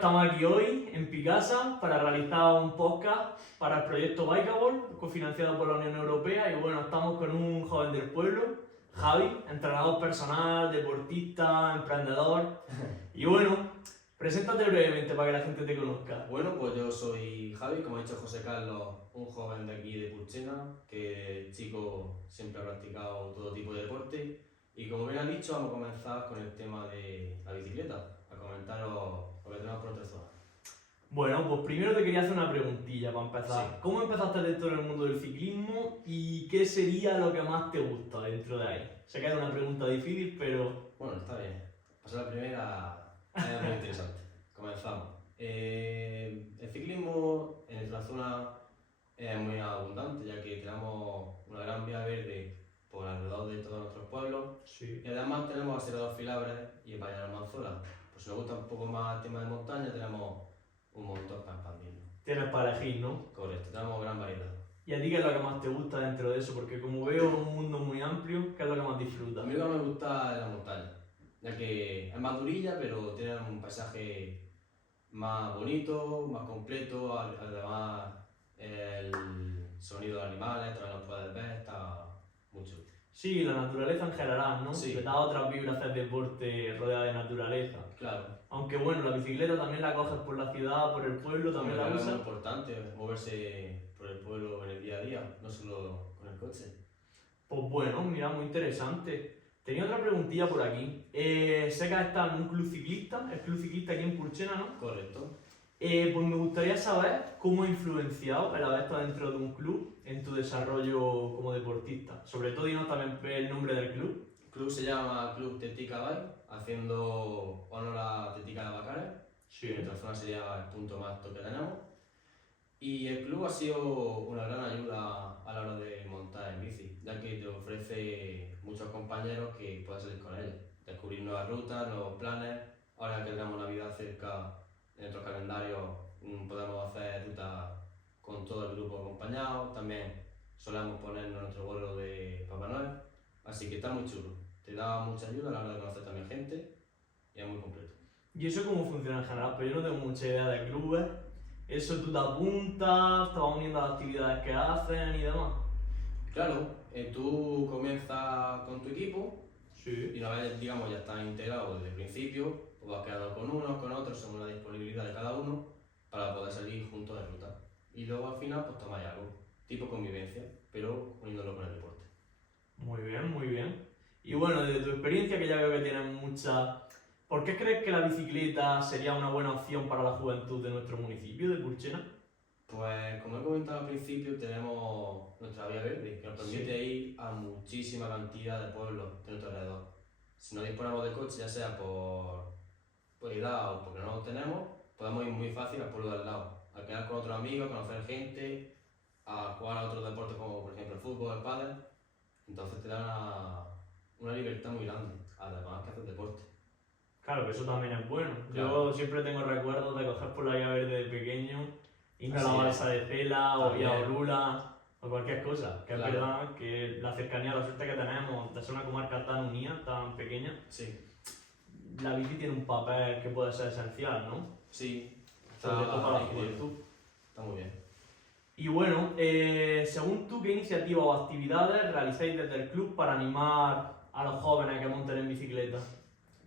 estamos aquí hoy en Picasa para realizar un podcast para el proyecto Bikeable, cofinanciado por la Unión Europea. Y bueno, estamos con un joven del pueblo, Javi, entrenador personal, deportista, emprendedor. Y bueno, preséntate brevemente para que la gente te conozca. Bueno, pues yo soy Javi, como ha dicho José Carlos, un joven de aquí de Purchena, que chico siempre ha practicado todo tipo de deporte. Y como bien ha dicho, vamos a comenzar con el tema de la bicicleta, a comentaros lo que tenemos por zona. Bueno, pues primero te quería hacer una preguntilla para empezar. Sí. ¿Cómo empezaste dentro del mundo del ciclismo y qué sería lo que más te gusta dentro de ahí? Sé que es una pregunta difícil, pero... Bueno, está bien. Pasar la primera es muy interesante. Comenzamos. El ciclismo en nuestra zona es muy abundante, ya que tenemos una gran vía verde por alrededor de todos nuestros pueblos. Sí. Y además tenemos Aserrados Filabres y el Valle de Almanzora. Pues si nos gusta un poco más el tema de montaña, tenemos un montón para expandirnos. Tienes para elegir, ¿no? Correcto, tenemos gran variedad. ¿Y a ti qué es lo que más te gusta dentro de eso? Porque como veo un mundo muy amplio, ¿qué es lo que más A disfrutas? mí lo que me gusta es la montaña, ya que es más durilla, pero tiene un paisaje más bonito, más completo. Además, el sonido de los animales también los puedes ver, está muy chulo. Sí, la naturaleza en general, ¿no? Sí. Te da otras vibras hacer deporte rodeado de naturaleza. Claro. Aunque bueno, la bicicleta también la coges por la ciudad, por el pueblo, también la Es muy usas. importante moverse por el pueblo en el día a día, no solo con el coche. Pues bueno, mira, muy interesante. Tenía otra preguntilla por aquí. Sé que has estado en un club ciclista, el club ciclista aquí en Purchena, ¿no? Correcto. Pues me gustaría saber cómo ha influenciado el haber estado dentro de un club en tu desarrollo como deportista. Sobre todo, dinos también el nombre del club. El club se llama Club Tetica Bike, haciendo honor a Tetica de Bacares, que en nuestra zona sería el punto más alto que tenemos. Y el club ha sido una gran ayuda a la hora de montar en bici, ya que te ofrece muchos compañeros que puedes salir con ellos, descubrir nuevas rutas, nuevos planes. Ahora que tenemos Navidad cerca en nuestro calendario, podemos hacer rutas con todo el grupo acompañado. También solemos ponernos nuestro gorro de Papá Noel, así que está muy chulo. Te da mucha ayuda a la hora de conocer también gente y es muy completo. ¿Y eso cómo funciona en general? Pues yo no tengo mucha idea de clubes. Eso tú te apuntas, te vas uniendo a las actividades que hacen y demás. Claro, tú comienzas con tu equipo Sí. y una vez, digamos, ya estás integrado desde el principio, pues vas quedando con unos, con otros, según la disponibilidad de cada uno, para poder salir juntos de ruta. Y luego al final, pues tomáis algo, tipo convivencia, pero uniéndolo con el deporte. Muy bien, muy bien. Y bueno, desde tu experiencia, que ya veo que tienes mucha... ¿Por qué crees que la bicicleta sería una buena opción para la juventud de nuestro municipio, de Purchena? Pues como he comentado al principio, tenemos nuestra vía verde, que nos permite ir a muchísima cantidad de pueblos de nuestro alrededor. Si no disponemos de coche, ya sea por edad o porque no lo tenemos, podemos ir muy fácil al pueblo de al lado, a quedar con otros amigos, conocer gente, a jugar a otros deportes como por ejemplo el fútbol, el pádel. Entonces te da una libertad muy grande, además que hacer deporte. Claro, que eso también es bueno. Claro. Yo siempre tengo recuerdos de coger por la vía verde de pequeño, irme a la Así es. balsa de Cela o ir a También. Orula o cualquier cosa. Que Claro. es verdad que la cercanía, la suerte que tenemos de ser una comarca tan unida, tan pequeña, Sí, la bici tiene un papel que puede ser esencial, ¿no? sí. Sobre todo para la increíble. juventud. Está muy bien. Y bueno, según tú, ¿qué iniciativas o actividades realizáis desde el club para animar a los jóvenes que monten en bicicleta?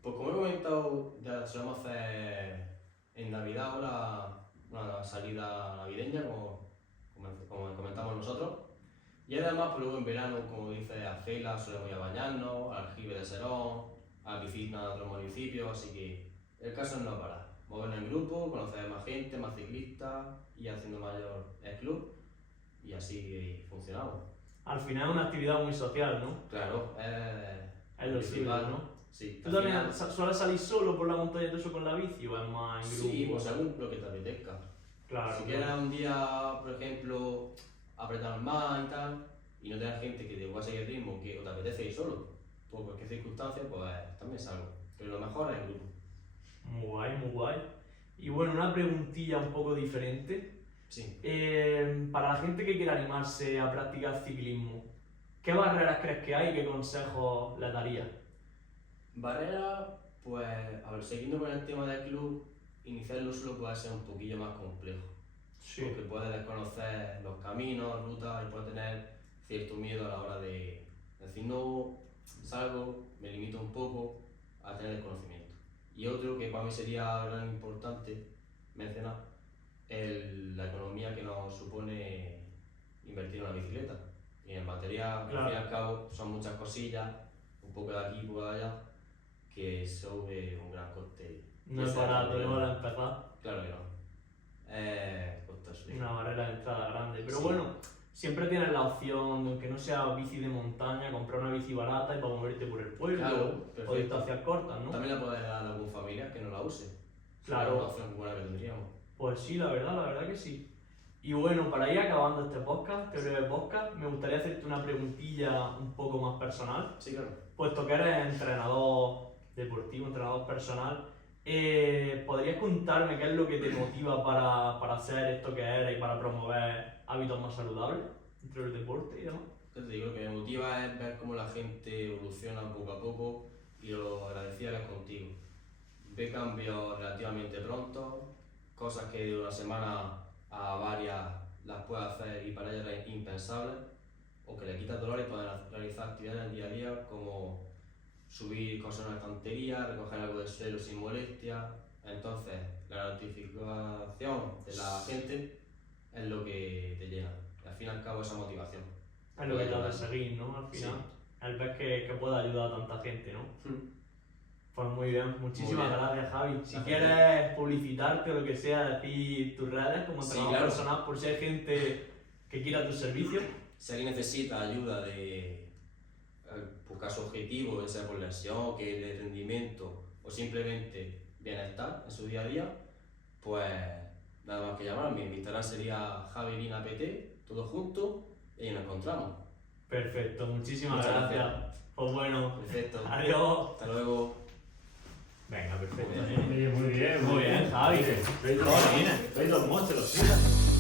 Pues como he comentado, ya solemos hacer en Navidad ahora una salida navideña, como comentamos nosotros. Y además, pues luego en verano, como dice Arcela, solemos ir a bañarnos, al Aljibe de Serón, a la piscina de otros municipios, así que el caso es no parar. Movernos en grupo, conocer más gente, más ciclistas y haciendo mayor el club y así funcionamos. Al final es una actividad muy social, ¿no? Claro, Es lo suyo, ¿no? Sí, ¿Tú al también final- sueles salir solo por la montaña y todo eso con la bici o es más en grupo? Sí, pues según lo que te apetezca. Claro. Si quieres un día, por ejemplo, apretar más y tal, y no tener gente que te pueda seguir el ritmo, que o te apetece ir solo, por cualquier circunstancia, pues también salgo. Pero lo mejor es el grupo. Muy guay, muy guay. Y bueno, una preguntilla un poco diferente. Sí. Para la gente que quiera animarse a practicar ciclismo, ¿qué barreras crees que hay y qué consejos les darías? Barrera, pues, a ver, siguiendo con el tema del club, iniciarlo solo puede ser un poquillo más complejo. Sí. Porque puedes desconocer los caminos, rutas y puedes tener cierto miedo a la hora de decir no, salgo, me limito un poco a tener el conocimiento. Y otro que para mí sería gran importante mencionar es la economía que nos supone invertir en una bicicleta. Y en batería, Claro. al fin y al cabo, son muchas cosillas, un poco de aquí, un poco de allá, que sube un gran coste. No es barato, ¿no? Al empezar. Claro que no. Costoso. Una barrera de entrada grande. Pero Sí. bueno, siempre tienes la opción de, aunque no sea bici de montaña, comprar una bici barata y para moverte por el pueblo. Claro, O perfecto. distancias cortas, ¿no? También la puedes dar a algún familiar que no la use. Claro. Es una opción buena que tendríamos. Pues sí, la verdad que sí. Y bueno, para ir acabando este podcast, este breve podcast, me gustaría hacerte una preguntilla un poco más personal. Sí, claro. Puesto que eres entrenador deportivo, entrenador personal, ¿podrías contarme qué es lo que te motiva para hacer esto que eres y para promover hábitos más saludables dentro del deporte y demás? ¿Qué te digo? Lo que me motiva es ver cómo la gente evoluciona poco a poco y lo agradecida que es contigo. Ve cambios relativamente pronto, cosas que de una semana a varias las puedes hacer y para ellas es impensable, o que le quitas dolor y puedes realizar actividades en el día a día como subir cosas en una estantería, recoger algo del suelo sin molestia. Entonces, la gratificación de la gente es lo que te llena. Y al fin y al cabo, esa motivación. Es lo que te hace seguir, ¿no? Al final, el ver que puede ayudar a tanta gente, ¿no? Pues muy bien, muchísimas gracias, Javi. Si Gracias. quieres publicitarte o lo que sea, decir tus redes como entrenador claro. personal, por si hay gente que quiera tus servicios. Si alguien necesita ayuda de buscar su objetivo, ya sea por lesión, que de rendimiento o simplemente bienestar en su día a día, pues nada más que llamarme. Mi Instagram sería JaviLinaPT, todo junto, y ahí nos encontramos. Perfecto, muchísimas Muchas gracias. Pues bueno, Perfecto. adiós. Hasta luego. Venga, perfecto. Muy Muy bien, Javi. Veis Todo bien. los monstruos, mira.